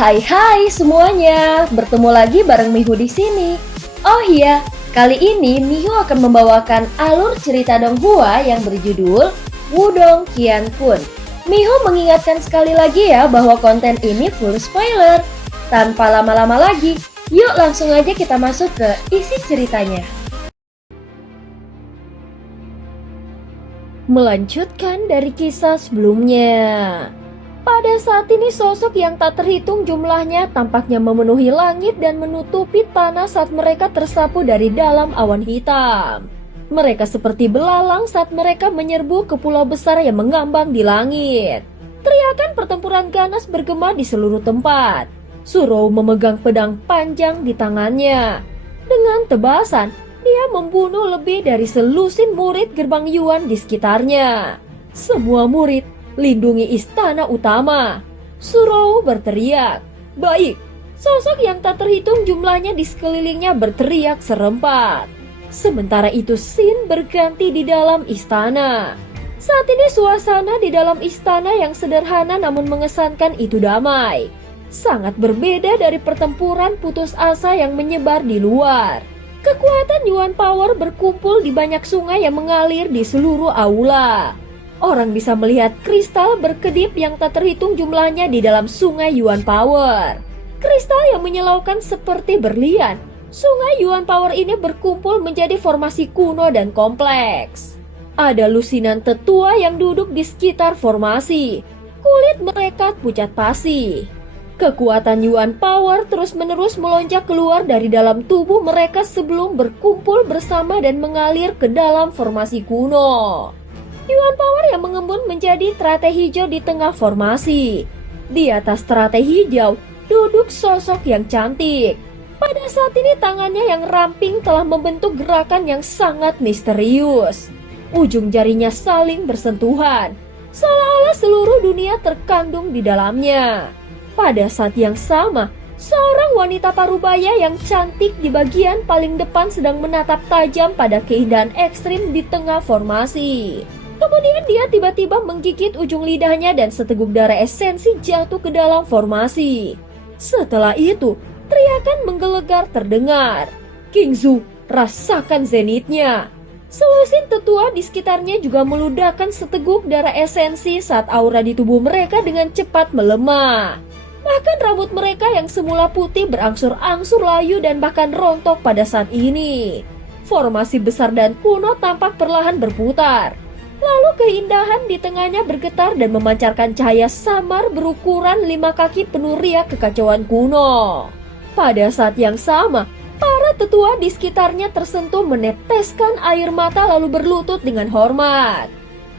Hai semuanya, bertemu lagi bareng Mihu di sini. Oh iya, kali ini Mihu akan membawakan alur cerita Donghua yang berjudul Wudong Qiankun. Mihu mengingatkan sekali lagi ya bahwa konten ini full spoiler. Tanpa lama-lama lagi, yuk langsung aja kita masuk ke isi ceritanya. Melanjutkan dari kisah sebelumnya. Pada saat ini sosok yang tak terhitung jumlahnya tampaknya memenuhi langit dan menutupi tanah saat mereka tersapu dari dalam awan hitam. Mereka seperti belalang saat mereka menyerbu ke pulau besar yang mengambang di langit. Teriakan pertempuran ganas bergema di seluruh tempat. Surou memegang pedang panjang di tangannya. Dengan tebasan, dia membunuh lebih dari selusin murid gerbang Yuan di sekitarnya. Semua murid, lindungi istana utama. Surou berteriak. Baik, sosok yang tak terhitung jumlahnya di sekelilingnya berteriak serempak. Sementara itu Xin berganti di dalam istana. Saat ini suasana di dalam istana yang sederhana namun mengesankan itu damai. Sangat berbeda dari pertempuran putus asa yang menyebar di luar. Kekuatan Yuan Power berkumpul di banyak sungai yang mengalir di seluruh aula. Orang bisa melihat kristal berkedip yang tak terhitung jumlahnya di dalam sungai Yuan Power. Kristal yang menyilaukan seperti berlian. Sungai Yuan Power ini berkumpul menjadi formasi kuno dan kompleks. Ada lusinan tetua yang duduk di sekitar formasi. Kulit mereka pucat pasi. Kekuatan Yuan Power terus-menerus melonjak keluar dari dalam tubuh mereka sebelum berkumpul bersama dan mengalir ke dalam formasi kuno. Yuan Power yang mengembun menjadi teratai hijau di tengah formasi. Di atas teratai hijau duduk sosok yang cantik. Pada saat ini tangannya yang ramping telah membentuk gerakan yang sangat misterius. Ujung jarinya saling bersentuhan, seolah-olah seluruh dunia terkandung di dalamnya. Pada saat yang sama, seorang wanita parubaya yang cantik di bagian paling depan sedang menatap tajam pada keindahan ekstrim di tengah formasi. Kemudian dia tiba-tiba menggigit ujung lidahnya dan seteguk darah esensi jatuh ke dalam formasi. Setelah itu, teriakan menggelegar terdengar. Qingzu, rasakan zenitnya. Selusin tetua di sekitarnya juga meludahkan seteguk darah esensi saat aura di tubuh mereka dengan cepat melemah. Bahkan rambut mereka yang semula putih berangsur-angsur layu dan bahkan rontok pada saat ini. Formasi besar dan kuno tampak perlahan berputar. Lalu keindahan di tengahnya bergetar dan memancarkan cahaya samar berukuran 5 kaki penuh riak kekacauan kuno. Pada saat yang sama, para tetua di sekitarnya tersentuh meneteskan air mata lalu berlutut dengan hormat.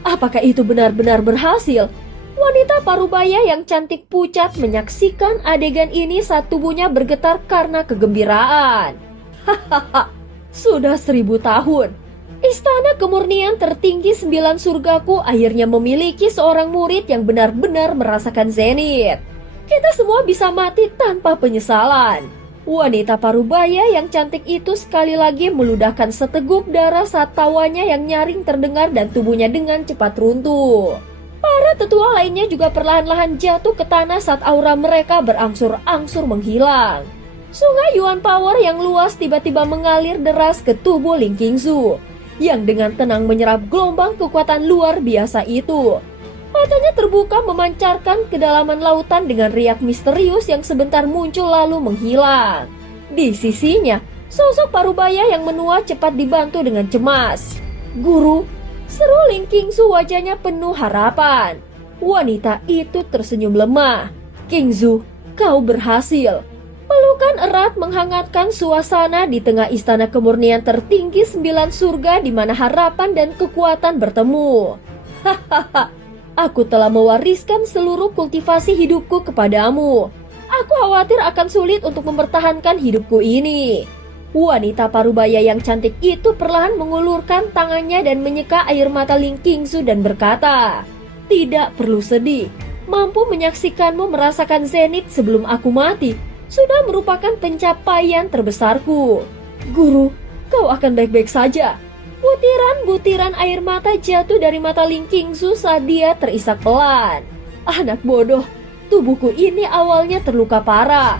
Apakah itu benar-benar berhasil? Wanita parubaya yang cantik pucat menyaksikan adegan ini saat tubuhnya bergetar karena kegembiraan. Hahaha, sudah 1000 tahun. Istana kemurnian tertinggi 9 surgaku akhirnya memiliki seorang murid yang benar-benar merasakan zenit. Kita semua bisa mati tanpa penyesalan. Wanita parubaya yang cantik itu sekali lagi meludahkan seteguk darah saat tawanya yang nyaring terdengar dan tubuhnya dengan cepat runtuh. Para tetua lainnya juga perlahan-lahan jatuh ke tanah saat aura mereka berangsur-angsur menghilang. Sungai Yuan Power yang luas tiba-tiba mengalir deras ke tubuh Ling Qingzu, yang dengan tenang menyerap gelombang kekuatan luar biasa itu. Matanya terbuka memancarkan kedalaman lautan dengan riak misterius yang sebentar muncul lalu menghilang. Di sisinya, sosok parubaya yang menua cepat dibantu dengan cemas. Guru, seru Ling Qingzu, wajahnya penuh harapan. Wanita itu tersenyum lemah. Qingzu, kau berhasil. Pelukan erat menghangatkan suasana di tengah istana kemurnian tertinggi 9 surga di mana harapan dan kekuatan bertemu. Hahaha, aku telah mewariskan seluruh kultivasi hidupku kepadamu. Aku khawatir akan sulit untuk mempertahankan hidupku ini. Wanita parubaya yang cantik itu perlahan mengulurkan tangannya dan menyeka air mata Ling Qingzu dan berkata, tidak perlu sedih, mampu menyaksikanmu merasakan zenit sebelum aku mati sudah merupakan pencapaian terbesarku. Guru, kau akan baik-baik saja. Butiran-butiran air mata jatuh dari mata Ling Qingzu saat dia terisak pelan. Anak bodoh, Tubuhku ini awalnya terluka parah.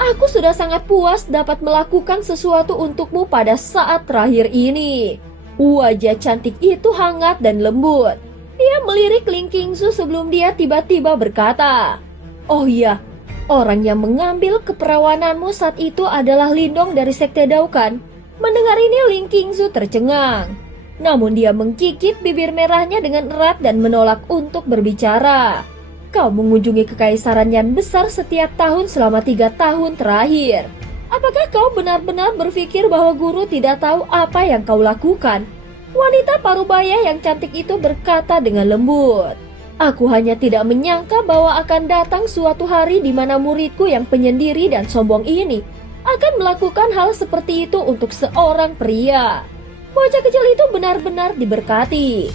Aku sudah sangat puas dapat melakukan sesuatu untukmu pada saat terakhir ini. Wajah cantik itu hangat dan lembut. Dia melirik Ling Qingzu sebelum dia tiba-tiba berkata, "Oh iya, orang yang mengambil keperawananmu saat itu adalah Lindong dari Sekte Dao kan?" Mendengar ini Ling Qingzu tercengang. Namun dia menggigit bibir merahnya dengan erat dan menolak untuk berbicara. "Kau mengunjungi Kekaisaran Yan besar setiap tahun selama 3 tahun terakhir. Apakah kau benar-benar berpikir bahwa guru tidak tahu apa yang kau lakukan?" Wanita parubaya yang cantik itu berkata dengan lembut. "Aku hanya tidak menyangka bahwa akan datang suatu hari di mana muridku yang penyendiri dan sombong ini akan melakukan hal seperti itu untuk seorang pria." Bocah kecil itu benar-benar diberkati.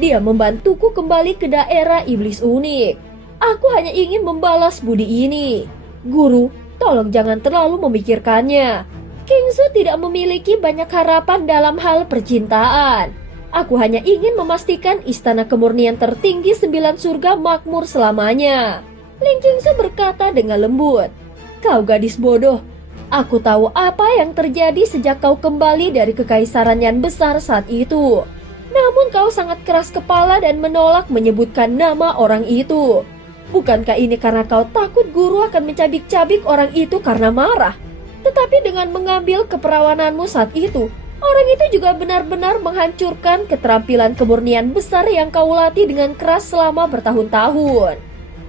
Dia membantuku kembali ke daerah iblis unik. Aku hanya ingin membalas budi ini. Guru, tolong jangan terlalu memikirkannya. Qingzu tidak memiliki banyak harapan dalam hal percintaan. Aku hanya ingin memastikan istana kemurnian tertinggi 9 surga makmur selamanya. Ling Qingzu berkata dengan lembut. "Kau gadis bodoh. Aku tahu apa yang terjadi sejak kau kembali dari Kekaisaran Yan besar saat itu. Namun kau sangat keras kepala dan menolak menyebutkan nama orang itu. Bukankah ini karena kau takut guru akan mencabik-cabik orang itu karena marah? Tetapi dengan mengambil keperawananmu saat itu, orang itu juga benar-benar menghancurkan keterampilan kemurnian besar yang kau latih dengan keras selama bertahun-tahun.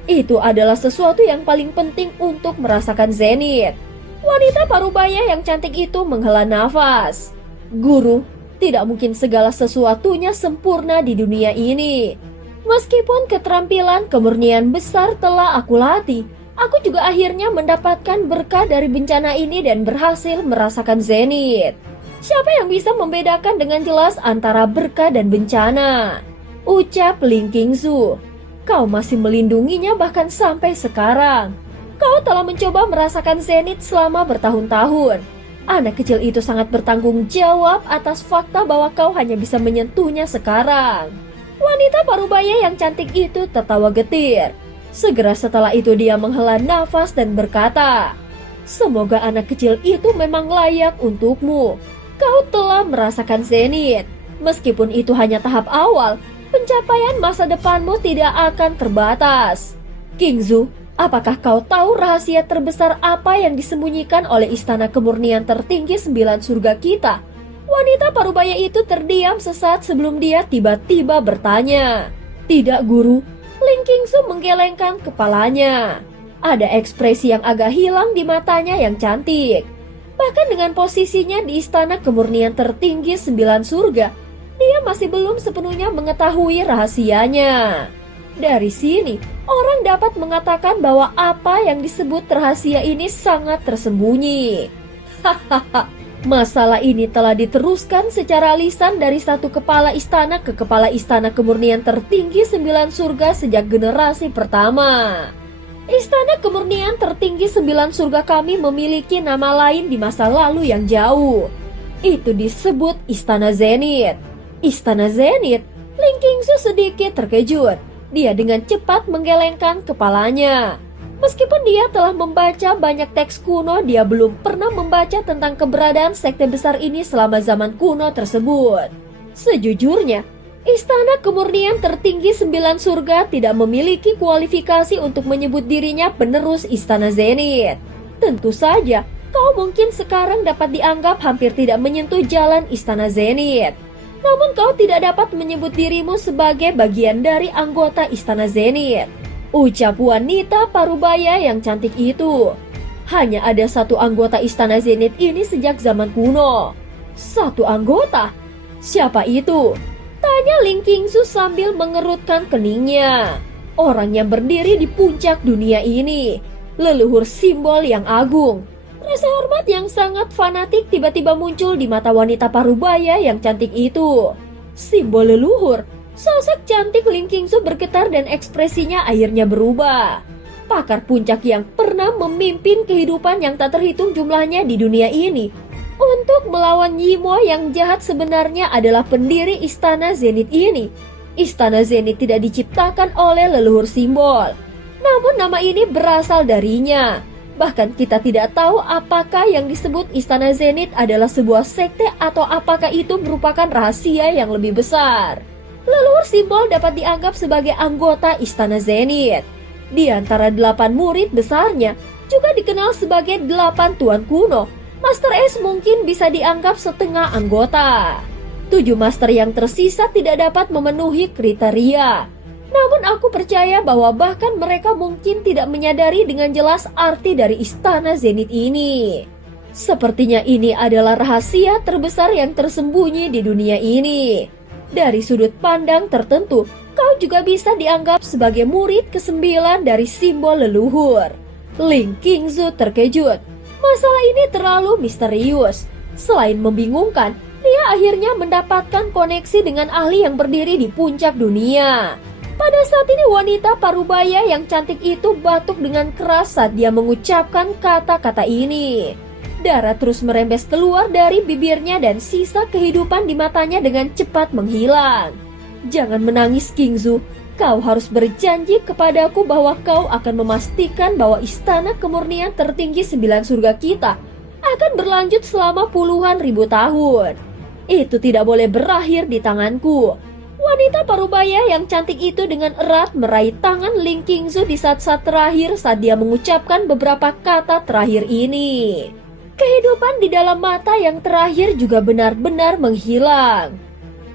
Itu adalah sesuatu yang paling penting untuk merasakan zenith." Wanita parubaya yang cantik itu menghela nafas. "Guru, tidak mungkin segala sesuatunya sempurna di dunia ini. Meskipun keterampilan kemurnian besar telah aku latih, aku juga akhirnya mendapatkan berkah dari bencana ini dan berhasil merasakan zenith. Siapa yang bisa membedakan dengan jelas antara berkah dan bencana?" Ucap Ling Qingzu. "Kau masih melindunginya bahkan sampai sekarang. Kau telah mencoba merasakan zenith selama bertahun-tahun. Anak kecil itu sangat bertanggung jawab atas fakta bahwa kau hanya bisa menyentuhnya sekarang." Wanita parubaya yang cantik itu tertawa getir. Segera setelah itu dia menghela nafas dan berkata, "Semoga anak kecil itu memang layak untukmu. Kau telah merasakan zenith. Meskipun itu hanya tahap awal, pencapaian masa depanmu tidak akan terbatas. Qingzu, apakah kau tahu rahasia terbesar apa yang disembunyikan oleh istana kemurnian tertinggi 9 surga kita?" Wanita parubaya itu terdiam sesaat sebelum dia tiba-tiba bertanya. "Tidak, guru." Ling Qingzu menggelengkan kepalanya. Ada ekspresi yang agak hilang di matanya yang cantik. Bahkan dengan posisinya di istana kemurnian tertinggi 9 surga, dia masih belum sepenuhnya mengetahui rahasianya. Dari sini, orang dapat mengatakan bahwa apa yang disebut rahasia ini sangat tersembunyi. Hahaha. Masalah ini telah diteruskan secara lisan dari satu kepala istana ke kepala istana kemurnian tertinggi 9 surga sejak generasi pertama. Istana kemurnian tertinggi 9 surga kami memiliki nama lain di masa lalu yang jauh. Itu disebut Istana Zenith. Istana Zenith? Ling Qingzu sedikit terkejut. Dia dengan cepat menggelengkan kepalanya. Meskipun dia telah membaca banyak teks kuno, dia belum pernah membaca tentang keberadaan sekte besar ini selama zaman kuno tersebut. Sejujurnya, Istana Kemurnian tertinggi 9 surga tidak memiliki kualifikasi untuk menyebut dirinya penerus Istana Zenith. Tentu saja, kau mungkin sekarang dapat dianggap hampir tidak menyentuh jalan Istana Zenith. Namun kau tidak dapat menyebut dirimu sebagai bagian dari anggota Istana Zenith. Ucap wanita parubaya yang cantik itu. Hanya ada satu anggota Istana Zenith ini sejak zaman kuno. Satu anggota? Siapa itu? Tanya Ling Qingzu sambil mengerutkan keningnya. Orang yang berdiri di puncak dunia ini. Leluhur simbol yang agung. Rasa hormat yang sangat fanatik tiba-tiba muncul di mata wanita parubaya yang cantik itu. Simbol leluhur. Sosok cantik Ling Qingzu bergetar dan ekspresinya akhirnya berubah. Pakar puncak yang pernah memimpin kehidupan yang tak terhitung jumlahnya di dunia ini. Untuk melawan Yimo yang jahat sebenarnya adalah pendiri Istana Zenith ini. Istana Zenith tidak diciptakan oleh leluhur simbol. Namun nama ini berasal darinya. Bahkan kita tidak tahu apakah yang disebut Istana Zenith adalah sebuah sekte atau apakah itu merupakan rahasia yang lebih besar. Leluhur simbol dapat dianggap sebagai anggota Istana Zenith. Di antara 8 murid besarnya, juga dikenal sebagai 8 Tuan Kuno, Master S mungkin bisa dianggap setengah anggota. 7 master yang tersisa tidak dapat memenuhi kriteria. Namun aku percaya bahwa bahkan mereka mungkin tidak menyadari dengan jelas arti dari Istana Zenith ini. Sepertinya ini adalah rahasia terbesar yang tersembunyi di dunia ini. Dari sudut pandang tertentu, kau juga bisa dianggap sebagai murid ke-9 dari simbol leluhur. Ling Qingzu terkejut. Masalah ini terlalu misterius. Selain membingungkan, dia akhirnya mendapatkan koneksi dengan ahli yang berdiri di puncak dunia. Pada saat ini wanita parubaya yang cantik itu batuk dengan keras saat dia mengucapkan kata-kata ini. Darah terus merembes keluar dari bibirnya dan sisa kehidupan di matanya dengan cepat menghilang. Jangan menangis Qingzu, kau harus berjanji kepadaku bahwa kau akan memastikan bahwa Istana Kemurnian tertinggi 9 surga kita akan berlanjut selama puluhan ribu tahun. Itu tidak boleh berakhir di tanganku. Wanita parubaya yang cantik itu dengan erat meraih tangan Ling Qingzu di saat-saat terakhir saat dia mengucapkan beberapa kata terakhir ini. Kehidupan di dalam mata yang terakhir juga benar-benar menghilang.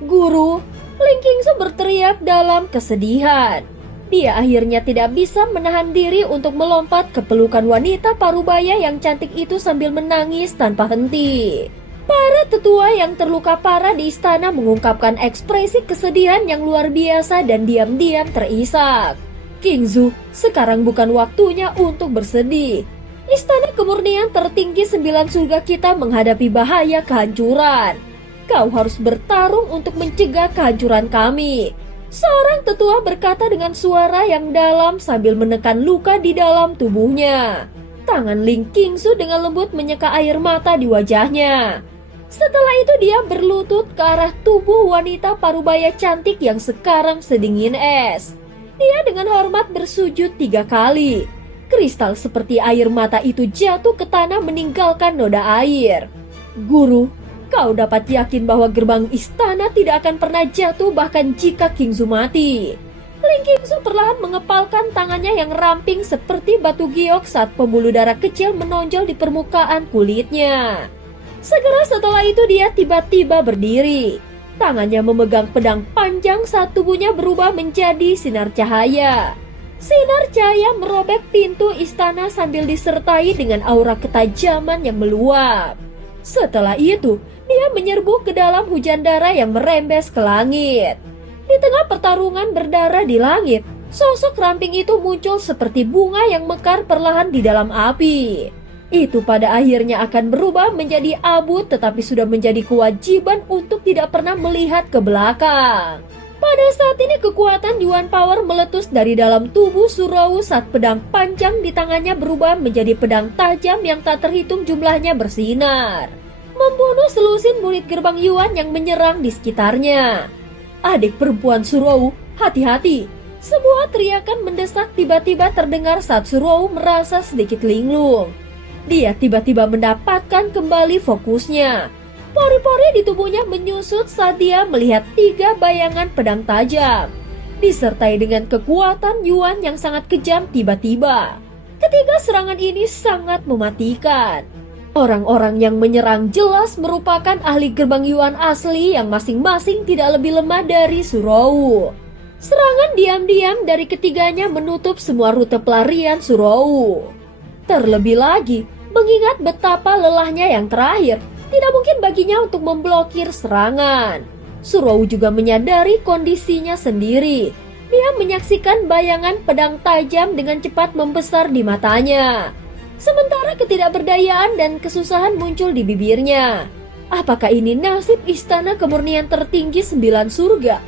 Guru, Ling Qingzu berteriak dalam kesedihan. Dia akhirnya tidak bisa menahan diri untuk melompat ke pelukan wanita parubaya yang cantik itu sambil menangis tanpa henti. Para tetua yang terluka parah di istana mengungkapkan ekspresi kesedihan yang luar biasa dan diam-diam terisak. Qingzu, sekarang bukan waktunya untuk bersedih. Istana Kemurnian tertinggi 9 surga kita menghadapi bahaya kehancuran. Kau harus bertarung untuk mencegah kehancuran kami. Seorang tetua berkata dengan suara yang dalam sambil menekan luka di dalam tubuhnya. Tangan Ling Qingzu dengan lembut menyeka air mata di wajahnya. Setelah itu dia berlutut ke arah tubuh wanita parubaya cantik yang sekarang sedingin es. Dia dengan hormat bersujud 3 kali. Kristal seperti air mata itu jatuh ke tanah meninggalkan noda air. Guru, kau dapat yakin bahwa gerbang istana tidak akan pernah jatuh bahkan jika Qingzu mati. Ling Qingzu perlahan mengepalkan tangannya yang ramping seperti batu giok saat pembuluh darah kecil menonjol di permukaan kulitnya. Segera setelah itu dia tiba-tiba berdiri. Tangannya memegang pedang panjang saat tubuhnya berubah menjadi sinar cahaya. Sinar cahaya merobek pintu istana sambil disertai dengan aura ketajaman yang meluap. Setelah itu, dia menyerbu ke dalam hujan darah yang merembes ke langit. Di tengah pertarungan berdarah di langit, sosok ramping itu muncul seperti bunga yang mekar perlahan di dalam api. Itu pada akhirnya akan berubah menjadi abu tetapi sudah menjadi kewajiban untuk tidak pernah melihat ke belakang. Pada saat ini kekuatan Yuan Power meletus dari dalam tubuh Surowu saat pedang panjang di tangannya berubah menjadi pedang tajam yang tak terhitung jumlahnya bersinar. Membunuh selusin murid gerbang Yuan yang menyerang di sekitarnya. Adik perempuan Surowu, hati-hati. Sebuah teriakan mendesak tiba-tiba terdengar saat Surowu merasa sedikit linglung. Dia tiba-tiba mendapatkan kembali fokusnya. Pori-pori di tubuhnya menyusut saat dia melihat 3 bayangan pedang tajam. Disertai dengan kekuatan Yuan yang sangat kejam tiba-tiba. Ketiga serangan ini sangat mematikan. Orang-orang yang menyerang jelas merupakan ahli gerbang Yuan asli yang masing-masing tidak lebih lemah dari Surowu. Serangan diam-diam dari ketiganya menutup semua rute pelarian Surowu. Terlebih lagi, mengingat betapa lelahnya yang terakhir, tidak mungkin baginya untuk memblokir serangan. Surowu juga menyadari kondisinya sendiri. Dia menyaksikan bayangan pedang tajam dengan cepat membesar di matanya. Sementara ketidakberdayaan dan kesusahan muncul di bibirnya. Apakah ini nasib istana kemurnian tertinggi 9 surga?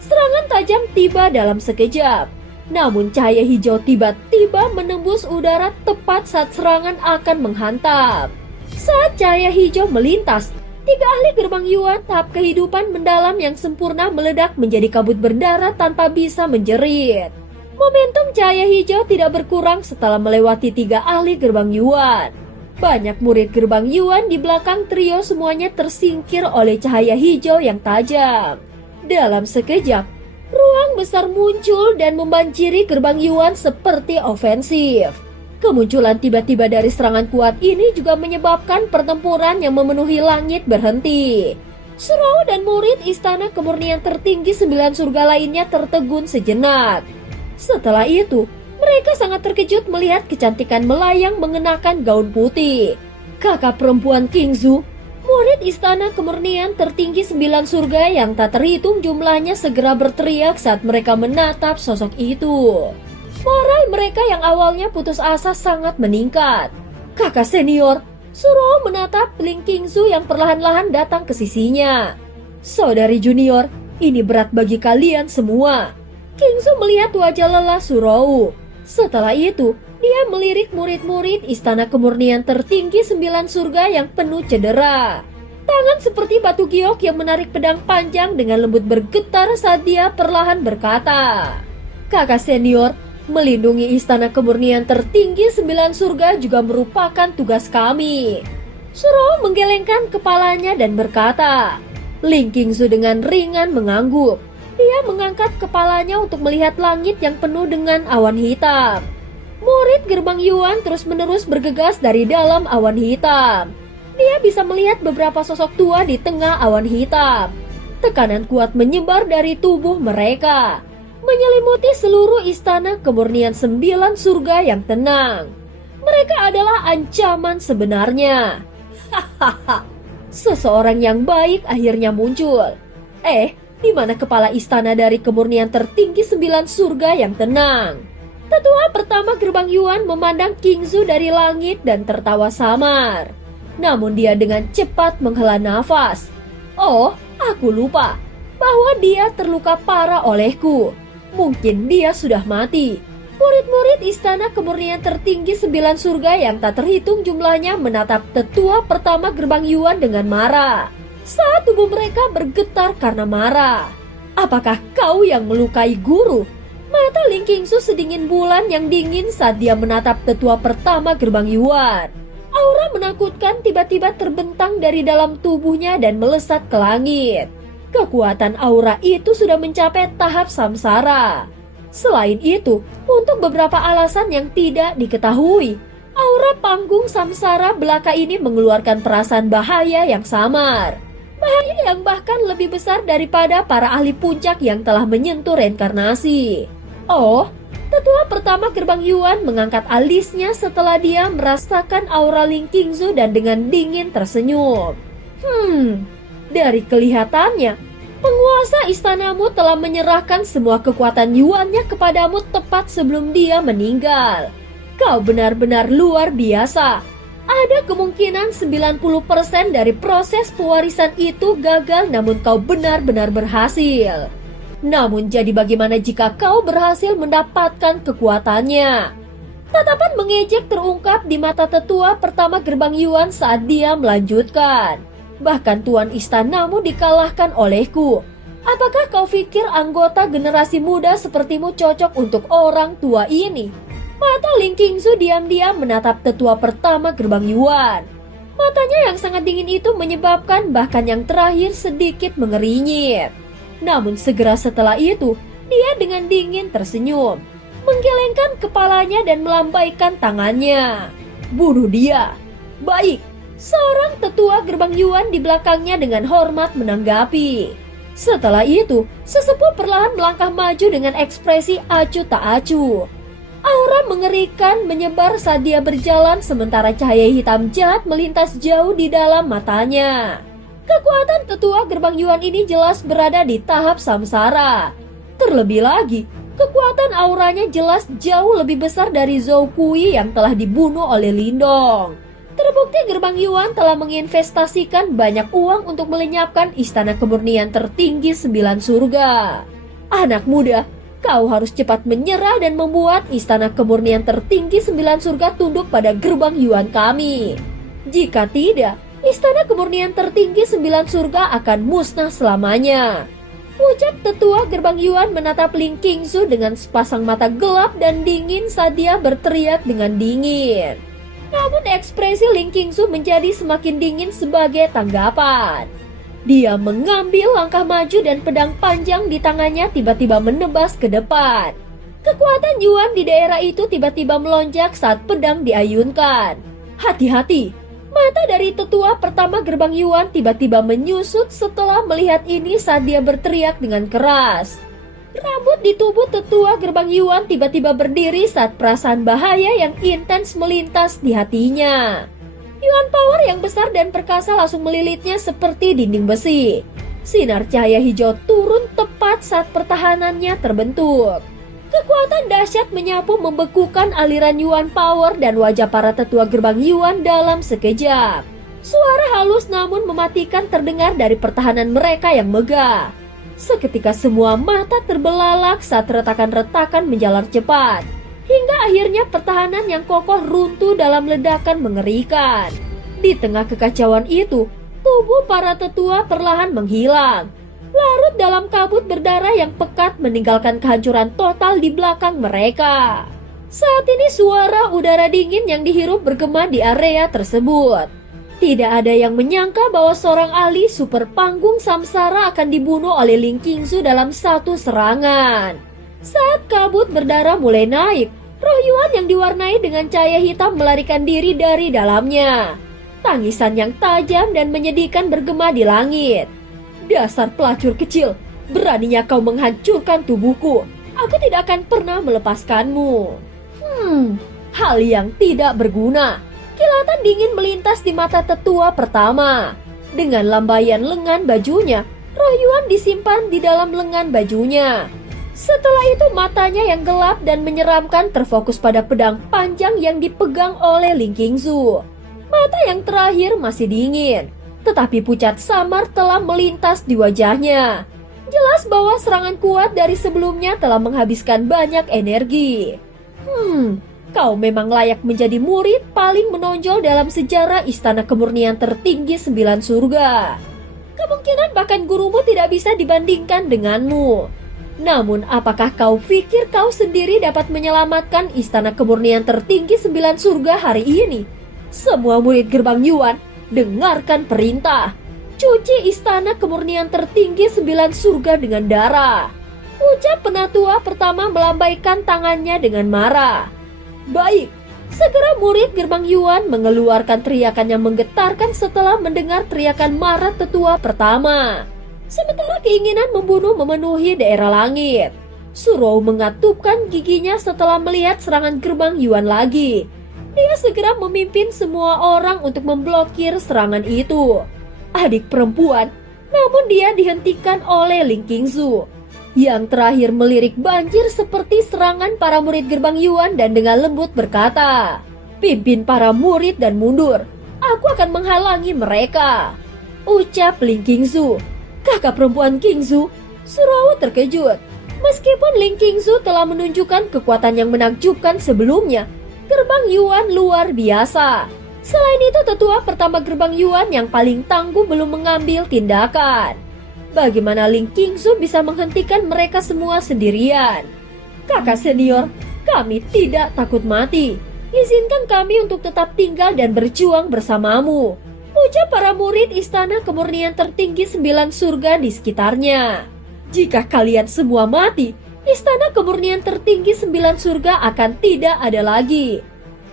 Serangan tajam tiba dalam sekejap. Namun cahaya hijau tiba-tiba menembus udara tepat saat serangan akan menghantam. Saat cahaya hijau melintas, 3 ahli gerbang Yuan tahap kehidupan mendalam yang sempurna meledak menjadi kabut berdarah tanpa bisa menjerit. Momentum cahaya hijau tidak berkurang setelah melewati 3 ahli gerbang Yuan. Banyak murid gerbang Yuan di belakang trio semuanya tersingkir oleh cahaya hijau yang tajam. Dalam sekejap, ruang besar muncul dan membanjiri gerbang Yuan seperti ofensif. Kemunculan tiba-tiba dari serangan kuat ini juga menyebabkan pertempuran yang memenuhi langit berhenti. Surau dan murid Istana Kemurnian Tertinggi 9 surga lainnya tertegun sejenak. Setelah itu, mereka sangat terkejut melihat kecantikan melayang mengenakan gaun putih. Kakak perempuan Kingzu, murid Istana Kemurnian Tertinggi 9 surga yang tak terhitung jumlahnya segera berteriak saat mereka menatap sosok itu. Moral mereka yang awalnya putus asa sangat meningkat. Kakak senior, Surou menatap Ling Kingzu yang perlahan-lahan datang ke sisinya. Saudari junior, ini berat bagi kalian semua. Kingzu melihat wajah lelah Surou. Setelah itu, dia melirik murid-murid Istana Kemurnian Tertinggi 9 surga yang penuh cedera. Tangan seperti batu giok yang menarik pedang panjang dengan lembut bergetar saat dia perlahan berkata, "Kakak senior, melindungi Istana Kemurnian Tertinggi 9 surga juga merupakan tugas kami." Surou menggelengkan kepalanya dan berkata. Ling Kingzu dengan ringan mengangguk. Dia mengangkat kepalanya untuk melihat langit yang penuh dengan awan hitam. Murid gerbang Yuan terus-menerus bergegas dari dalam awan hitam. Dia bisa melihat beberapa sosok tua di tengah awan hitam. Tekanan kuat menyebar dari tubuh mereka, menyelimuti seluruh Istana Kemurnian 9 surga yang tenang. Mereka adalah ancaman sebenarnya. Hahaha. Seseorang yang baik akhirnya muncul. Di mana kepala istana dari Kemurnian Tertinggi 9 surga yang tenang? Tetua pertama gerbang Yuan memandang Kingzu dari langit dan tertawa samar. Namun dia dengan cepat menghela nafas. Oh, aku lupa bahwa dia terluka parah olehku. Mungkin dia sudah mati. Murid-murid Istana Kemurnian Tertinggi 9 surga yang tak terhitung jumlahnya menatap tetua pertama gerbang Yuan dengan marah. Saat tubuh mereka bergetar karena marah. Apakah kau yang melukai guru? Mata Ling Kingzu sedingin bulan yang dingin saat dia menatap tetua pertama gerbang Yuan. Aura menakutkan tiba-tiba terbentang dari dalam tubuhnya dan melesat ke langit. Kekuatan aura itu sudah mencapai tahap samsara. Selain itu, untuk beberapa alasan yang tidak diketahui, aura panggung samsara belaka ini mengeluarkan perasaan bahaya yang samar. Bahaya yang bahkan lebih besar daripada para ahli puncak yang telah menyentuh reinkarnasi. Oh, tetua pertama gerbang Yuan mengangkat alisnya setelah dia merasakan aura Ling Kingzu dan dengan dingin tersenyum. Dari kelihatannya, penguasa istanamu telah menyerahkan semua kekuatan Yuannya kepadamu tepat sebelum dia meninggal. Kau benar-benar luar biasa. Ada kemungkinan 90% dari proses pewarisan itu gagal, namun kau benar-benar berhasil. Namun jadi bagaimana jika kau berhasil mendapatkan kekuatannya? Tatapan mengejek terungkap di mata tetua pertama gerbang Yuan saat dia melanjutkan. Bahkan tuan istanamu dikalahkan olehku. Apakah kau pikir anggota generasi muda sepertimu cocok untuk orang tua ini? Mata Ling Kingzu diam-diam menatap tetua pertama gerbang Yuan. Matanya yang sangat dingin itu menyebabkan bahkan yang terakhir sedikit mengerinyit. Namun segera setelah itu, dia dengan dingin tersenyum, menggelengkan kepalanya dan melambaikan tangannya. Bunuh dia. Baik, seorang tetua gerbang Yuan di belakangnya dengan hormat menanggapi. Setelah itu, sesepuh perlahan melangkah maju dengan ekspresi acuh tak acuh. Aura mengerikan menyebar saat dia berjalan sementara cahaya hitam jahat melintas jauh di dalam matanya. Kekuatan tetua gerbang Yuan ini jelas berada di tahap samsara. Terlebih lagi, kekuatan auranya jelas jauh lebih besar dari Zhou Kui yang telah dibunuh oleh Lindong. Terbukti gerbang Yuan telah menginvestasikan banyak uang untuk melenyapkan Istana Kemurnian Tertinggi 9 surga. Anak muda, kau harus cepat menyerah dan membuat Istana Kemurnian Tertinggi 9 surga tunduk pada gerbang Yuan kami. Jika tidak, Istana Kemurnian Tertinggi 9 surga akan musnah selamanya. Ucap tetua gerbang Yuan menatap Ling Qingzu dengan sepasang mata gelap dan dingin saat dia berteriak dengan dingin. Namun ekspresi Ling Qingzu menjadi semakin dingin sebagai tanggapan. Dia mengambil langkah maju dan pedang panjang di tangannya tiba-tiba menebas ke depan. Kekuatan Yuan di daerah itu tiba-tiba melonjak saat pedang diayunkan. Hati-hati! Mata dari tetua pertama gerbang Yuan tiba-tiba menyusut setelah melihat ini saat dia berteriak dengan keras. Rambut di tubuh tetua gerbang Yuan tiba-tiba berdiri saat perasaan bahaya yang intens melintas di hatinya. Yuan power yang besar dan perkasa langsung melilitnya seperti dinding besi. Sinar cahaya hijau turun tepat saat pertahanannya terbentuk. Kekuatan dahsyat menyapu membekukan aliran Yuan power dan wajah para tetua gerbang Yuan dalam sekejap. Suara halus namun mematikan terdengar dari pertahanan mereka yang megah. Seketika semua mata terbelalak saat retakan-retakan menjalar cepat. Hingga akhirnya pertahanan yang kokoh runtuh dalam ledakan mengerikan. Di tengah kekacauan itu, tubuh para tetua perlahan menghilang. Larut dalam kabut berdarah yang pekat meninggalkan kehancuran total di belakang mereka. Saat ini suara udara dingin yang dihirup bergema di area tersebut. Tidak ada yang menyangka bahwa seorang ahli super panggung samsara akan dibunuh oleh Ling Qingzu dalam satu serangan. Saat kabut berdarah mulai naik, roh Yuan yang diwarnai dengan cahaya hitam melarikan diri dari dalamnya. Tangisan yang tajam dan menyedihkan bergema di langit. Dasar pelacur kecil, beraninya kau menghancurkan tubuhku. Aku tidak akan pernah melepaskanmu. Hal yang tidak berguna. Kilatan dingin melintas di mata tetua pertama. Dengan lambaian lengan bajunya, roh Yuan disimpan di dalam lengan bajunya. Setelah itu matanya yang gelap dan menyeramkan terfokus pada pedang panjang yang dipegang oleh Ling Qingzu. Mata yang terakhir masih dingin. Tetapi pucat samar telah melintas di wajahnya. Jelas bahwa serangan kuat dari sebelumnya telah menghabiskan banyak energi. Kau memang layak menjadi murid paling menonjol dalam sejarah Istana Kemurnian Tertinggi 9 Surga. Kemungkinan bahkan gurumu tidak bisa dibandingkan denganmu. Namun apakah kau pikir kau sendiri dapat menyelamatkan Istana Kemurnian Tertinggi 9 Surga hari ini? Semua murid gerbang Yuan, dengarkan perintah. Cuci Istana Kemurnian Tertinggi 9 Surga dengan darah. Ucap penatua pertama melambaikan tangannya dengan marah. Baik, segera murid gerbang Yuan mengeluarkan teriakan yang menggetarkan setelah mendengar teriakan marah tetua pertama. Sementara keinginan membunuh memenuhi daerah langit. Surou mengatupkan giginya setelah melihat serangan gerbang Yuan lagi. Dia segera memimpin semua orang untuk memblokir serangan itu. Adik perempuan, namun dia dihentikan oleh Ling Qingzu. Yang terakhir melirik banjir seperti serangan para murid gerbang Yuan dan dengan lembut berkata, pimpin para murid dan mundur. Aku akan menghalangi mereka. Ucap Ling Qingzu. Kakak perempuan Qingzu. Surou terkejut. Meskipun Ling Qingzu telah menunjukkan kekuatan yang menakjubkan sebelumnya, gerbang Yuan luar biasa. Selain itu, tetua pertama gerbang Yuan yang paling tangguh belum mengambil tindakan. Bagaimana Ling Qingzu bisa menghentikan mereka semua sendirian? Kakak senior, kami tidak takut mati. Izinkan kami untuk tetap tinggal dan berjuang bersamamu. Ucap para murid Istana Kemurnian Tertinggi 9 Surga di sekitarnya. Jika kalian semua mati, Istana Kemurnian Tertinggi 9 Surga akan tidak ada lagi.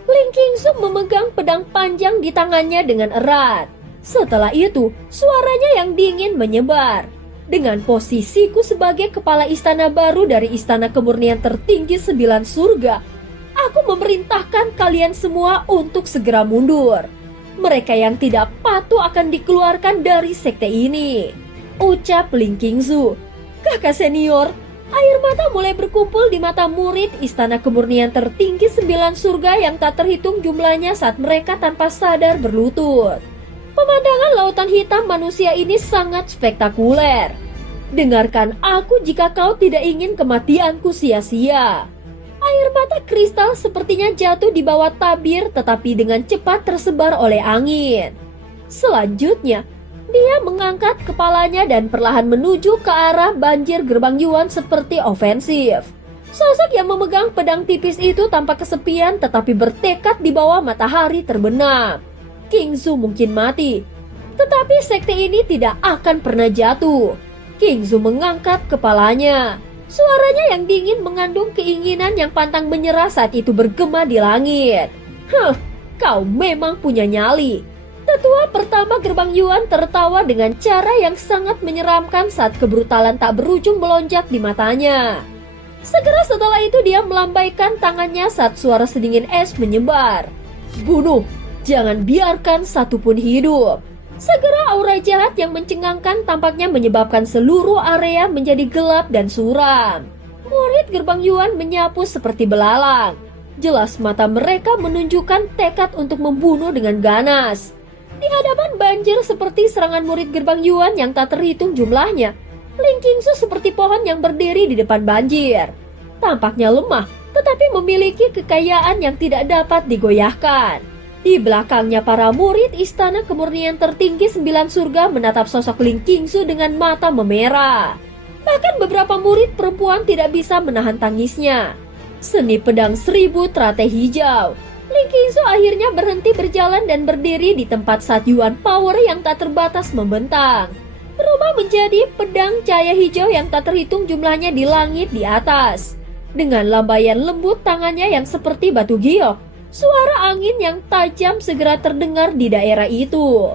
Ling Qingzu memegang pedang panjang di tangannya dengan erat. Setelah itu, suaranya yang dingin menyebar. Dengan posisiku sebagai kepala istana baru dari Istana Kemurnian Tertinggi 9 Surga, aku memerintahkan kalian semua untuk segera mundur. Mereka yang tidak patuh akan dikeluarkan dari sekte ini. Ucap Ling Qingzu. Kakak senior, air mata mulai berkumpul di mata murid Istana Kemurnian Tertinggi 9 Surga yang tak terhitung jumlahnya saat mereka tanpa sadar berlutut. Pemandangan lautan hitam manusia ini sangat spektakuler. Dengarkan aku jika kau tidak ingin kematianku sia-sia. Air mata kristal sepertinya jatuh di bawah tabir tetapi dengan cepat tersebar oleh angin. Selanjutnya, Dia mengangkat kepalanya dan perlahan menuju ke arah banjir gerbang Yuan seperti ofensif. Sosok yang memegang pedang tipis itu tampak kesepian tetapi bertekad di bawah matahari terbenam. King Zhu mungkin mati, tetapi sekte ini tidak akan pernah jatuh. King Zhu mengangkat kepalanya. Suaranya yang dingin mengandung keinginan yang pantang menyerah saat itu bergema di langit. Kau memang punya nyali. Tetua pertama gerbang Yuan tertawa dengan cara yang sangat menyeramkan saat kebrutalan tak berujung melonjak di matanya. Segera setelah itu dia melambaikan tangannya saat suara sedingin es menyebar. Bunuh, jangan biarkan satupun hidup. Segera aura jahat yang mencengangkan tampaknya menyebabkan seluruh area menjadi gelap dan suram. Murid gerbang Yuan menyapu seperti belalang. Jelas mata mereka menunjukkan tekad untuk membunuh dengan ganas. Di hadapan banjir seperti serangan murid gerbang Yuan yang tak terhitung jumlahnya, Ling Qingsu seperti pohon yang berdiri di depan banjir. Tampaknya lemah, tetapi memiliki kekayaan yang tidak dapat digoyahkan. Di belakangnya para murid istana kemurnian tertinggi 9 surga menatap sosok Ling Qingsu dengan mata memerah. Bahkan beberapa murid perempuan tidak bisa menahan tangisnya. Seni pedang 1000 teratai hijau. Ling Qingsu akhirnya berhenti berjalan dan berdiri di tempat saat Yuan Power yang tak terbatas membentang. Berubah menjadi pedang cahaya hijau yang tak terhitung jumlahnya di langit di atas. Dengan lambaian lembut tangannya yang seperti batu giok, suara angin yang tajam segera terdengar di daerah itu.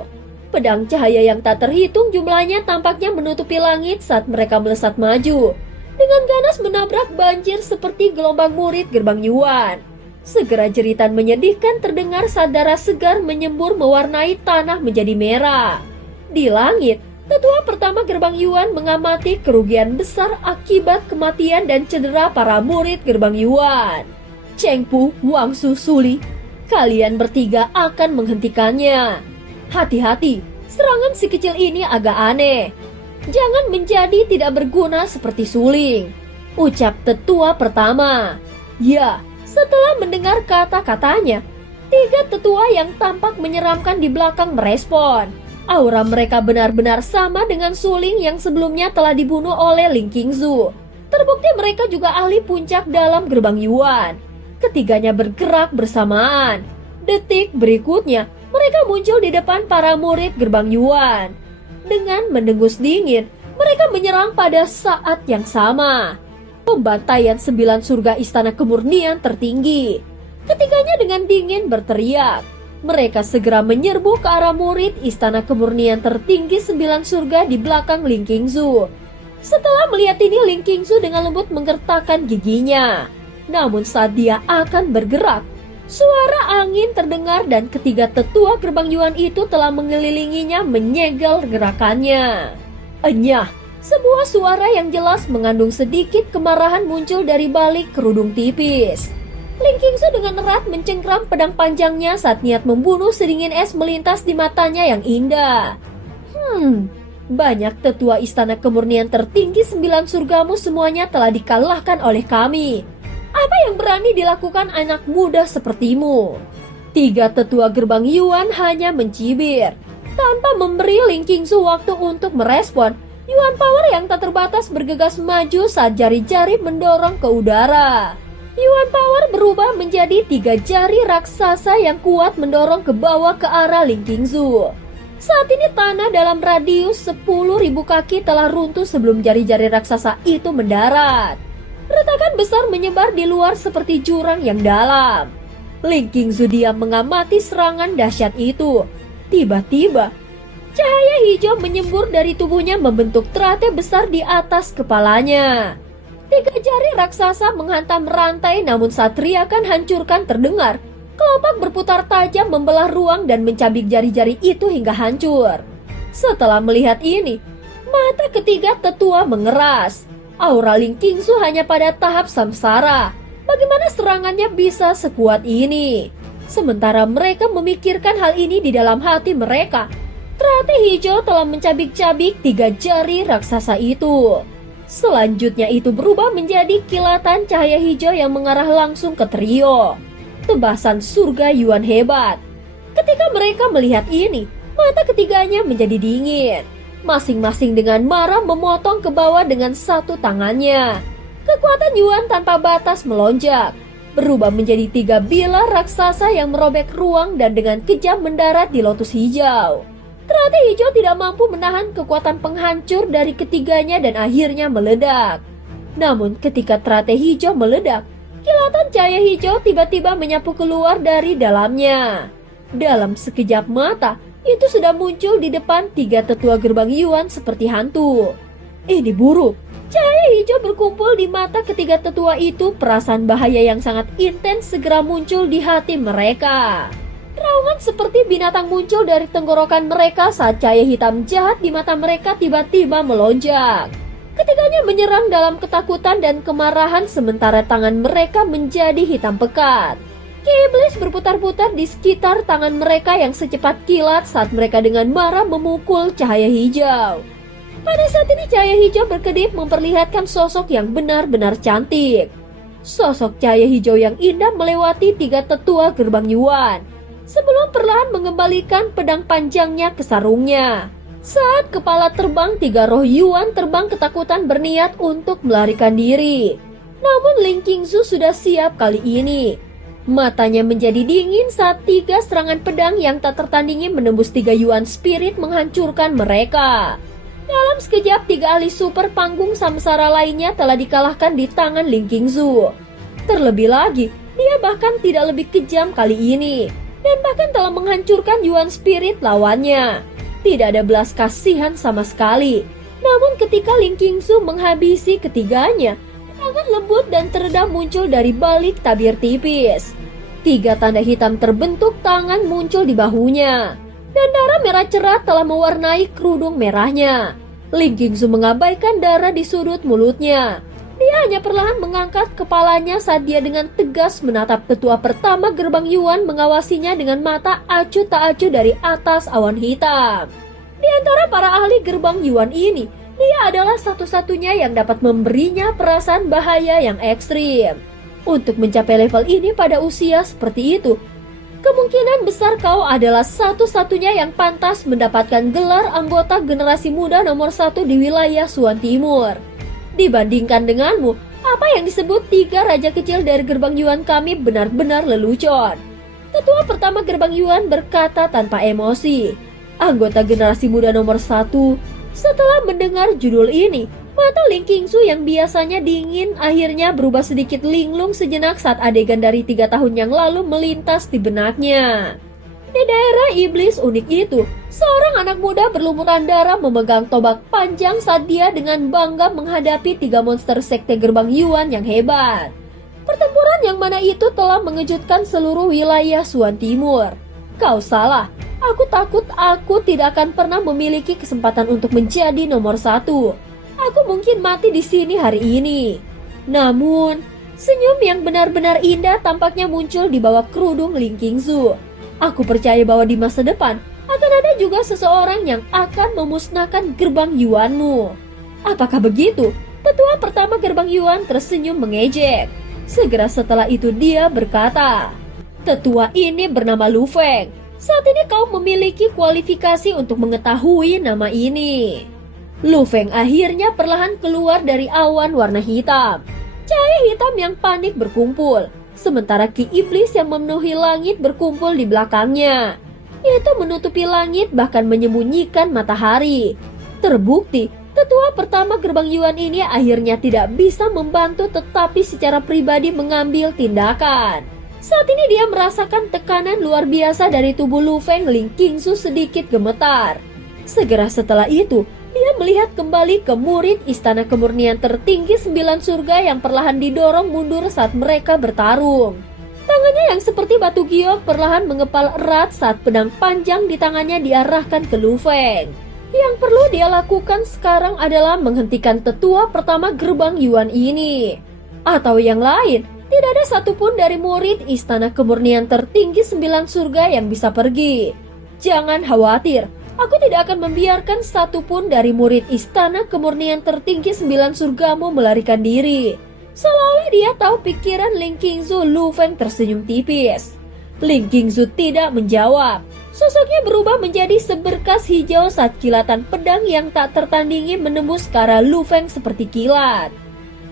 Pedang cahaya yang tak terhitung jumlahnya tampaknya menutupi langit saat mereka melesat maju. Dengan ganas menabrak banjir seperti gelombang murid gerbang Yuan. Segera jeritan menyedihkan terdengar saat darah segar menyembur mewarnai tanah menjadi merah. Di langit, tetua pertama gerbang Yuan mengamati kerugian besar akibat kematian dan cedera para murid gerbang Yuan. Cheng Pu, Wang Su, Suli, kalian bertiga akan menghentikannya. Hati-hati, serangan si kecil ini agak aneh. Jangan menjadi tidak berguna seperti suling, ucap tetua pertama. Ya. Setelah mendengar kata-katanya, 3 tetua yang tampak menyeramkan di belakang merespon. Aura mereka benar-benar sama dengan suling yang sebelumnya telah dibunuh oleh Ling Qingsu. Terbukti mereka juga ahli puncak dalam gerbang Yuan. Ketiganya bergerak bersamaan. Detik berikutnya, mereka muncul di depan para murid gerbang Yuan. Dengan mendengus dingin, mereka menyerang pada saat yang sama. Pembantaian 9 surga istana kemurnian tertinggi. Ketiganya dengan dingin berteriak. Mereka segera menyerbu ke arah murid istana kemurnian tertinggi 9 surga di belakang Ling Qingsu. Setelah melihat ini, Ling Qingsu dengan lembut menggertakkan giginya. Namun saat dia akan bergerak, suara angin terdengar dan ketiga tetua gerbang Yuan itu telah mengelilinginya menyegel gerakannya. Enyah. Sebuah suara yang jelas mengandung sedikit kemarahan muncul dari balik kerudung tipis. Ling Qingsu dengan erat mencengkram pedang panjangnya saat niat membunuh sedingin es melintas di matanya yang indah. Banyak tetua istana kemurnian tertinggi 9 surgamu semuanya telah dikalahkan oleh kami. Apa yang berani dilakukan anak muda sepertimu? 3 tetua gerbang Yuan hanya mencibir. Tanpa memberi Ling Qingsu waktu untuk merespon, Yuan Power yang tak terbatas bergegas maju saat jari-jari mendorong ke udara. Yuan Power berubah menjadi 3 jari raksasa yang kuat mendorong ke bawah ke arah Ling Qingsu. Saat ini tanah dalam radius 10.000 kaki telah runtuh sebelum jari-jari raksasa itu mendarat. Retakan besar menyebar di luar seperti jurang yang dalam. Ling Qingsu diam mengamati serangan dahsyat itu. Tiba-tiba, cahaya hijau menyembur dari tubuhnya membentuk teratai besar di atas kepalanya. 3 jari raksasa menghantam rantai namun saat teriakan hancurkan terdengar. Kelopak berputar tajam membelah ruang dan mencabik jari-jari itu hingga hancur. Setelah melihat ini, mata ketiga tetua mengeras. Aura Ling Qingsu hanya pada tahap samsara. Bagaimana serangannya bisa sekuat ini? Sementara mereka memikirkan hal ini di dalam hati mereka, teratai hijau telah mencabik-cabik 3 jari raksasa itu. Selanjutnya itu berubah menjadi kilatan cahaya hijau yang mengarah langsung ke trio. Tebasan surga Yuan hebat. Ketika mereka melihat ini, Mata ketiganya menjadi dingin. Masing-masing dengan marah memotong ke bawah dengan satu tangannya. Kekuatan Yuan tanpa batas melonjak, berubah menjadi 3 bilah raksasa yang merobek ruang dan dengan kejam mendarat di lotus hijau. Teratai hijau tidak mampu menahan kekuatan penghancur dari ketiganya dan akhirnya meledak. Namun ketika teratai hijau meledak, kilatan cahaya hijau tiba-tiba menyapu keluar dari dalamnya. Dalam sekejap mata, itu sudah muncul di depan 3 tetua gerbang Yuan seperti hantu. Ini buruk. Cahaya hijau berkumpul di mata ketiga tetua itu. Perasaan bahaya yang sangat intens segera muncul di hati mereka. Raungan seperti binatang muncul dari tenggorokan mereka saat cahaya hitam jahat di mata mereka tiba-tiba melonjak. Ketiganya menyerang dalam ketakutan dan kemarahan sementara tangan mereka menjadi hitam pekat. Ki Iblis berputar-putar di sekitar tangan mereka yang secepat kilat saat mereka dengan marah memukul cahaya hijau. Pada saat ini cahaya hijau berkedip memperlihatkan sosok yang benar-benar cantik. Sosok cahaya hijau yang indah melewati 3 tetua gerbang Yuan sebelum perlahan mengembalikan pedang panjangnya ke sarungnya. Saat kepala terbang 3 roh Yuan terbang ketakutan berniat untuk melarikan diri. Namun Ling Qingzu sudah siap kali ini. Matanya menjadi dingin saat 3 serangan pedang yang tak tertandingi menembus 3 Yuan Spirit menghancurkan mereka. Dalam sekejap 3 ahli super panggung samsara lainnya telah dikalahkan di tangan Ling Qingzu. Terlebih lagi, dia bahkan tidak lebih kejam kali ini dan bahkan telah menghancurkan Yuan Spirit lawannya. Tidak ada belas kasihan sama sekali. Namun ketika Ling Qingzu menghabisi ketiganya, tangan lembut dan teredam muncul dari balik tabir tipis. 3 tanda hitam terbentuk tangan muncul di bahunya. Dan darah merah cerah telah mewarnai kerudung merahnya. Ling Qingzu mengabaikan darah di sudut mulutnya. Dia hanya perlahan mengangkat kepalanya saat dia dengan tegas menatap tetua pertama gerbang Yuan mengawasinya dengan mata acuh tak acuh dari atas awan hitam. Di antara para ahli gerbang Yuan ini, dia adalah satu-satunya yang dapat memberinya perasaan bahaya yang ekstrim. Untuk mencapai level ini pada usia seperti itu, kemungkinan besar kau adalah satu-satunya yang pantas mendapatkan gelar anggota generasi muda nomor 1 di wilayah Suan Timur. Dibandingkan denganmu, apa yang disebut 3 raja kecil dari gerbang Yuan kami benar-benar lelucon. Tetua pertama gerbang Yuan berkata tanpa emosi. Anggota generasi muda nomor 1. Setelah mendengar judul ini, mata Ling Qingzu yang biasanya dingin akhirnya berubah sedikit linglung sejenak saat adegan dari 3 tahun yang lalu melintas di benaknya. Di daerah iblis unik itu, seorang anak muda berlumuran darah memegang tombak panjang saat dia dengan bangga menghadapi 3 monster sekte gerbang Yuan yang hebat. Pertempuran yang mana itu telah mengejutkan seluruh wilayah Suan Timur. Kau salah, aku takut aku tidak akan pernah memiliki kesempatan untuk menjadi nomor 1. Aku mungkin mati di sini hari ini. Namun, senyum yang benar-benar indah tampaknya muncul di bawah kerudung Ling Qingzu. Aku percaya bahwa di masa depan akan ada juga seseorang yang akan memusnahkan gerbang Yuanmu. Apakah begitu? Tetua pertama gerbang Yuan tersenyum mengejek. Segera setelah itu dia berkata, tetua ini bernama Lu Feng. Saat ini kau memiliki kualifikasi untuk mengetahui nama ini. Lu Feng akhirnya perlahan keluar dari awan warna hitam. Cahaya hitam yang panik berkumpul, sementara ki iblis yang memenuhi langit berkumpul di belakangnya. Itu menutupi langit bahkan menyembunyikan matahari. Terbukti, tetua pertama gerbang Yuan ini akhirnya tidak bisa membantu tetapi secara pribadi mengambil tindakan. Saat ini dia merasakan tekanan luar biasa dari tubuh Lu Feng. Ling Qingzu sedikit gemetar. Segera setelah itu, dia melihat kembali ke murid istana kemurnian tertinggi 9 surga yang perlahan didorong mundur saat mereka bertarung. Tangannya yang seperti batu giok perlahan mengepal erat saat pedang panjang di tangannya diarahkan ke Lu Feng. Yang perlu dia lakukan sekarang adalah menghentikan tetua pertama gerbang Yuan ini. Atau yang lain, tidak ada satupun dari murid istana kemurnian tertinggi 9 surga yang bisa pergi. Jangan khawatir. Aku tidak akan membiarkan satupun dari murid istana kemurnian tertinggi 9 surgamu melarikan diri. Seolah-olah dia tahu pikiran Ling Qingzu. Lu Feng tersenyum tipis. Ling Qingzu tidak menjawab. Sosoknya berubah menjadi seberkas hijau saat kilatan pedang yang tak tertandingi menembus ke arah Lu Feng seperti kilat.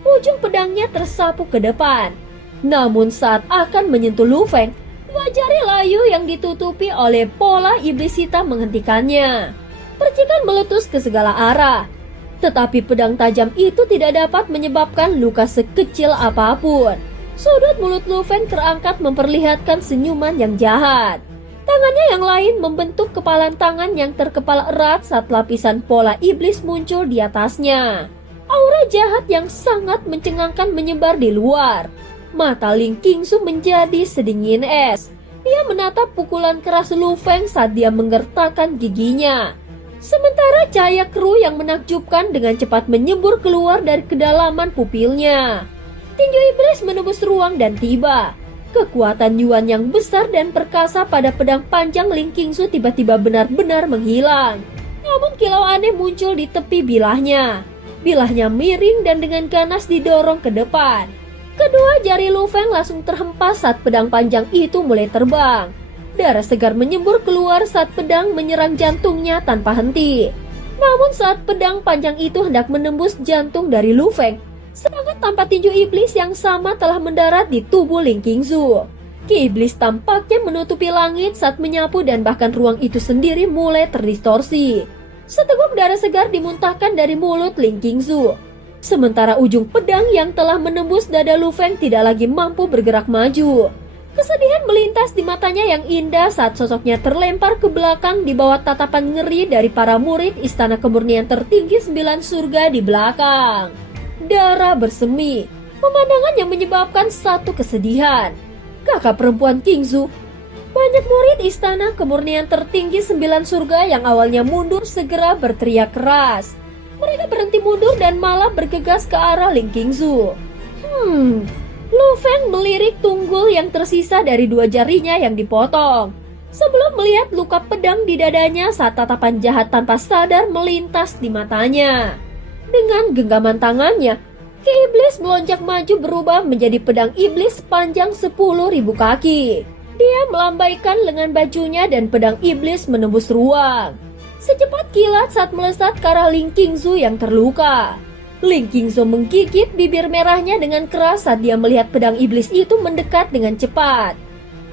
Ujung pedangnya tersapu ke depan. Namun saat akan menyentuh Lu Feng, dua jari layu yang ditutupi oleh pola iblis hitam menghentikannya. Percikan meletus ke segala arah. Tetapi pedang tajam itu tidak dapat menyebabkan luka sekecil apapun. Sudut mulut Lu Feng terangkat memperlihatkan senyuman yang jahat. Tangannya yang lain membentuk kepalan tangan yang terkepal erat saat lapisan pola iblis muncul di atasnya. Aura jahat yang sangat mencengangkan menyebar di luar. Mata Ling Qingzu menjadi sedingin es. Dia menatap pukulan keras Lu Feng saat dia menggertakkan giginya. Sementara cahaya keruh yang menakjubkan dengan cepat menyembur keluar dari kedalaman pupilnya. Tinju iblis menembus ruang dan tiba. Kekuatan Yuan yang besar dan perkasa pada pedang panjang Ling Qingzu tiba-tiba benar-benar menghilang. Namun kilau aneh muncul di tepi bilahnya. Bilahnya miring dan dengan ganas didorong ke depan. Kedua jari Lu Feng langsung terhempas saat pedang panjang itu mulai terbang. Darah segar menyembur keluar saat pedang menyerang jantungnya tanpa henti. Namun saat pedang panjang itu hendak menembus jantung dari Lu Feng, semangat tanpa tinju iblis yang sama telah mendarat di tubuh Ling Qingzu. Ki iblis tampaknya menutupi langit saat menyapu dan bahkan ruang itu sendiri mulai terdistorsi. Seteguk darah segar dimuntahkan dari mulut Ling Qingzu. Sementara ujung pedang yang telah menembus dada Lu Feng tidak lagi mampu bergerak maju. Kesedihan melintas di matanya yang indah saat sosoknya terlempar ke belakang di bawah tatapan ngeri dari para murid Istana Kemurnian Tertinggi 9 Surga di belakang. Darah bersemi, pemandangan yang menyebabkan satu kesedihan. Kakak perempuan Qingzu. Banyak murid Istana Kemurnian Tertinggi 9 Surga yang awalnya mundur segera berteriak keras. Mereka berhenti mundur dan malah bergegas ke arah Ling Qingzu. Lu Feng melirik tunggul yang tersisa dari dua jarinya yang dipotong. Sebelum melihat luka pedang di dadanya saat tatapan jahat tanpa sadar melintas di matanya. Dengan genggaman tangannya, Ki Iblis melonjak maju berubah menjadi pedang iblis sepanjang 10.000 kaki. Dia melambaikan lengan bajunya dan pedang iblis menembus ruang. Secepat kilat saat melesat ke arah Ling Qingzu yang terluka. Ling Qingzu menggigit bibir merahnya dengan keras saat dia melihat pedang iblis itu mendekat dengan cepat.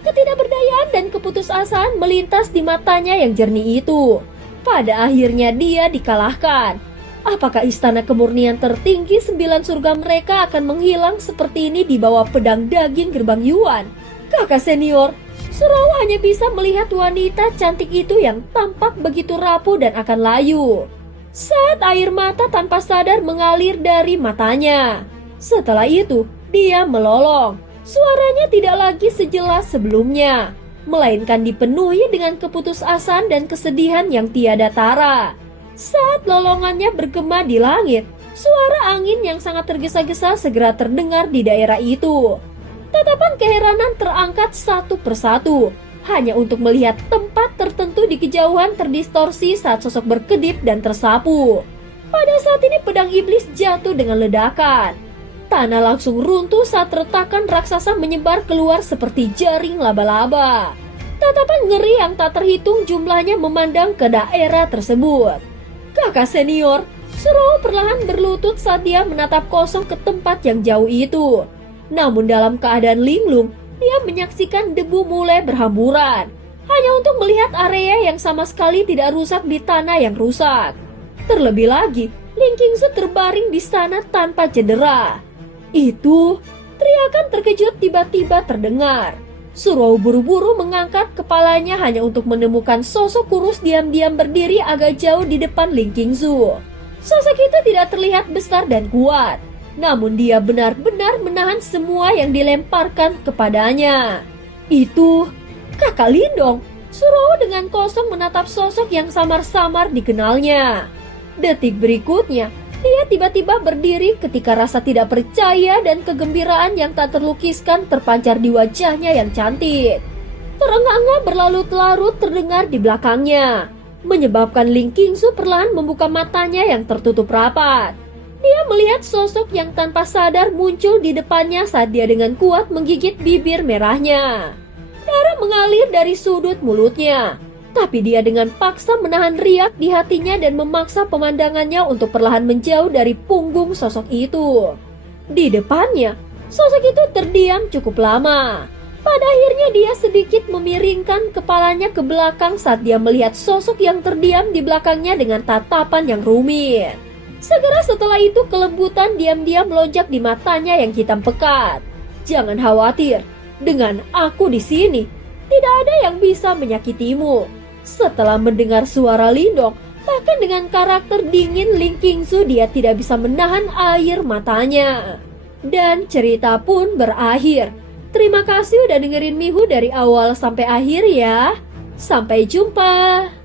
Ketidakberdayaan dan keputusasaan melintas di matanya yang jernih itu. Pada akhirnya dia dikalahkan. Apakah Istana Kemurnian Tertinggi 9 Surga mereka akan menghilang seperti ini di bawah pedang daging gerbang Yuan? Kakak senior, Surau hanya bisa melihat wanita cantik itu yang tampak begitu rapuh dan akan layu. Saat air mata tanpa sadar mengalir dari matanya. Setelah itu, dia melolong. Suaranya tidak lagi sejelas sebelumnya, melainkan dipenuhi dengan keputusasaan dan kesedihan yang tiada tara. Saat lolongannya bergema di langit, suara angin yang sangat tergesa-gesa segera terdengar di daerah itu. Tatapan keheranan terangkat satu persatu, hanya untuk melihat tempat tertentu di kejauhan terdistorsi saat sosok berkedip dan tersapu. Pada saat ini pedang iblis jatuh dengan ledakan. Tanah langsung runtuh saat retakan raksasa menyebar keluar seperti jaring laba-laba. Tatapan ngeri yang tak terhitung jumlahnya memandang ke daerah tersebut. Kakak senior, Surau perlahan berlutut saat dia menatap kosong ke tempat yang jauh itu. Namun dalam keadaan linglung, dia menyaksikan debu mulai berhamburan, hanya untuk melihat area yang sama sekali tidak rusak di tanah yang rusak. Terlebih lagi, Ling Qingzu terbaring di sana tanpa cedera. Itu, teriakan terkejut tiba-tiba terdengar. Surau buru-buru mengangkat kepalanya hanya untuk menemukan sosok kurus diam-diam berdiri agak jauh di depan Ling Qingzu. Sosok itu tidak terlihat besar dan kuat, namun dia benar-benar menahan semua yang dilemparkan kepadanya. Itu Kakak Lindong. Surau dengan kosong menatap sosok yang samar-samar dikenalnya. Detik berikutnya, dia tiba-tiba berdiri ketika rasa tidak percaya dan kegembiraan yang tak terlukiskan terpancar di wajahnya yang cantik. Terengah-engah berlarut-larut terdengar di belakangnya, menyebabkan Ling Qingzu perlahan membuka matanya yang tertutup rapat. Dia melihat sosok yang tanpa sadar muncul di depannya saat dia dengan kuat menggigit bibir merahnya. Darah mengalir dari sudut mulutnya. Tapi dia dengan paksa menahan riak di hatinya dan memaksa pemandangannya untuk perlahan menjauh dari punggung sosok itu. Di depannya, sosok itu terdiam cukup lama. Pada akhirnya dia sedikit memiringkan kepalanya ke belakang saat dia melihat sosok yang terdiam di belakangnya dengan tatapan yang rumit. Segera setelah itu kelembutan diam-diam melonjak di matanya yang hitam pekat. Jangan khawatir, dengan aku di sini, tidak ada yang bisa menyakitimu. Setelah mendengar suara Lindong, bahkan dengan karakter dingin Ling Qingzu, dia tidak bisa menahan air matanya. Dan cerita pun berakhir. Terima kasih udah dengerin Mihu dari awal sampai akhir ya. Sampai jumpa.